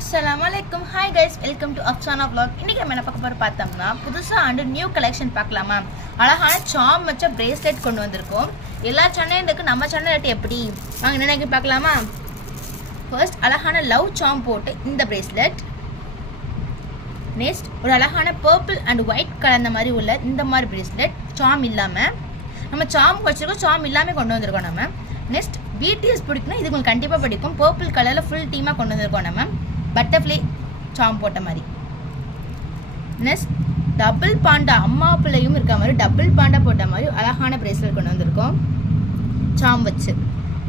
Assalamualaikum. Hi guys, welcome to Afsana vlog. இன்னைக்கு நம்ம என்ன பார்க்க போறோம் பார்த்தோம்னா புதுசா ஆண்டு நியூ கலெக்ஷன் பார்க்கலாமா. அழகான சாம் வச்ச பிரேஸ்லெட் கொண்டு வந்திருக்கோம். எல்லா சேனலுக்கு நம்ம சேனல் எப்படி வாங்க என்னன்னு பார்க்கலாமா. ஃபர்ஸ்ட் அழகான லவ் சாம் போட்டு இந்த பிரேஸ்லெட். நெக்ஸ்ட் ஒரு அழகான பர்பிள் அண்ட் ஒயிட் கலந்த மாதிரி உள்ள இந்த மாதிரி பிரேஸ்லெட் சாம் இல்லாம நம்ம சாம் வச்சிருக்கோம், சாம் இல்லாம கொண்டு வந்திருக்கோம் நம்ம. நெக்ஸ்ட் பிடிஎஸ் பிடிக்குன்னா இது உங்களுக்கு கண்டிப்பாக பிடிக்கும். பர்பிள் கலரில் ஃபுல் டீமாக கொண்டு வந்திருக்கோம் நம்ம. பட்டர்ஃப்ளை சாம் போட்ட மாதிரி. நெக்ஸ்ட் டபுள் பாண்டா அம்மா பிள்ளையும் இருக்க மாதிரி டபுள் பாண்டா போட்ட மாதிரி அழகான பிரேஸ்லெட் கொண்டு வந்திருக்கோம் சாம் வச்சு.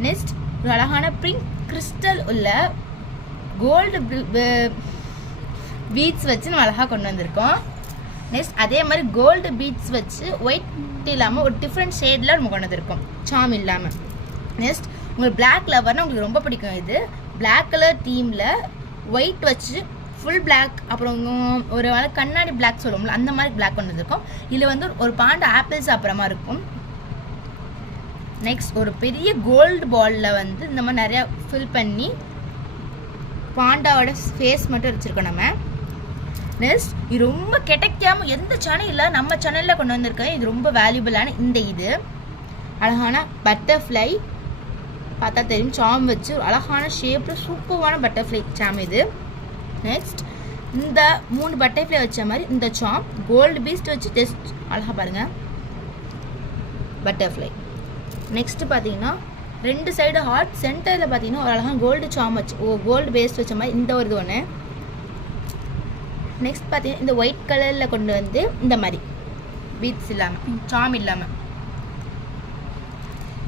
நெக்ஸ்ட் ஒரு அழகான பிங்க் கிறிஸ்டல் உள்ள கோல்டு பீட்ஸ் வச்சு நம்ம அழகாக கொண்டு வந்திருக்கோம். நெக்ஸ்ட் அதே மாதிரி கோல்டு பீட்ஸ் வச்சு ஒயிட் இல்லாமல் ஒரு டிஃப்ரெண்ட் ஷேடில் நம்ம கொண்டு வந்திருக்கோம் சாம் இல்லாமல். நெக்ஸ்ட் உங்களுக்கு பிளாக் லவர்னா உங்களுக்கு ரொம்ப பிடிக்கும். இது பிளாக் கலர் தீமில் ஒயிட் வச்சு ஃபுல் பிளாக், அப்புறம் ஒரு கண்ணாடி பிளாக் சொல்லுவோம்ல அந்த மாதிரி பிளாக் கொண்டு வந்திருக்கோம். இதில் வந்து ஒரு பாண்டு ஆப்பிள் சாப்பிட்ற மாதிரி இருக்கும். நெக்ஸ்ட் ஒரு பெரிய கோல்டு பாலில் வந்து இந்த மாதிரி நிறையா ஃபில் பண்ணி பாண்டாவோட ஃபேஸ் மட்டும் வச்சுருக்கோம் நம்ம. நெக்ஸ்ட் இது ரொம்ப கிடைக்காம எந்த சேனல் இல்லை நம்ம சேனலில் கொண்டு வந்திருக்கேன். இது ரொம்ப வேல்யூபிளான இது அழகான பட்டர்ஃப்ளை பார்த்தா தெரியும் சாம் வச்சு அழகான ஷேப்பில் சூப்பரான பட்டர்ஃப்ளை சாம் இது. நெக்ஸ்ட் இந்த 3 பட்டர்ஃப்ளை வச்ச மாதிரி இந்த சாம் கோல்டு பீஸ்ட் வச்சு டெஸ்ட் அழகாக பாருங்கள் பட்டர்ஃப்ளை. நெக்ஸ்ட் பார்த்தீங்கன்னா 2 சைடு ஹார்ட், சென்டரில் பார்த்தீங்கன்னா ஒரு அழகான கோல்டு சாம் வச்சு கோல்டு பேஸ்ட் வச்ச மாதிரி இந்த ஒரு இது ஒன்று. நெக்ஸ்ட் பார்த்தீங்கன்னா இந்த ஒயிட் கலரில் கொண்டு வந்து இந்த மாதிரி பீட்ஸ் இல்லாமல் சாம் இல்லாமல்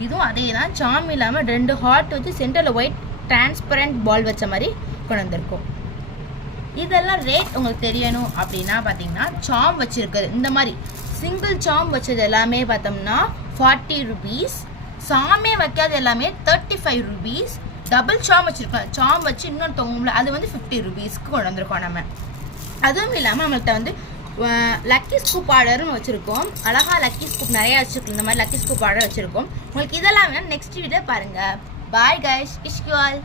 இதுவும் அதே தான் சாம் இல்லாமல் 2 ஹார்ட் வச்சு சென்டரில் ஒயிட் டிரான்ஸ்பரண்ட் பால் வச்ச மாதிரி கொண்டு வந்திருக்கோம். இதெல்லாம் ரேட் உங்களுக்கு தெரியணும் அப்படின்னா பார்த்தீங்கன்னா சாம் வச்சுருக்குது இந்த மாதிரி சிங்கிள் சாம் வச்சது எல்லாமே பார்த்தோம்னா 40 rupees, சாமே வைக்காது எல்லாமே 35 rupees, டபுள் சாம் வச்சுருக்கோம் சாம் வச்சு இன்னொன்று தொங்கும்ல அது வந்து 50 rupeesக்கு கொண்டு வந்திருக்கோம் நம்ம. அதுவும் இல்லாமல் நம்மள்கிட்ட வந்து லக்கி ஸ்கூப் ஆர்டர்னு வச்சுருக்கோம். அழகாக லக்கி ஸ்கூப் நிறையா வச்சுருக்கோம். இந்த மாதிரி லக்கி ஸ்கூப் ஆர்டர் வச்சுருக்கோம். உங்களுக்கு இதெல்லாம் வேணும் நெக்ஸ்ட் வீடியோ பாருங்கள். Bye guys, issue all.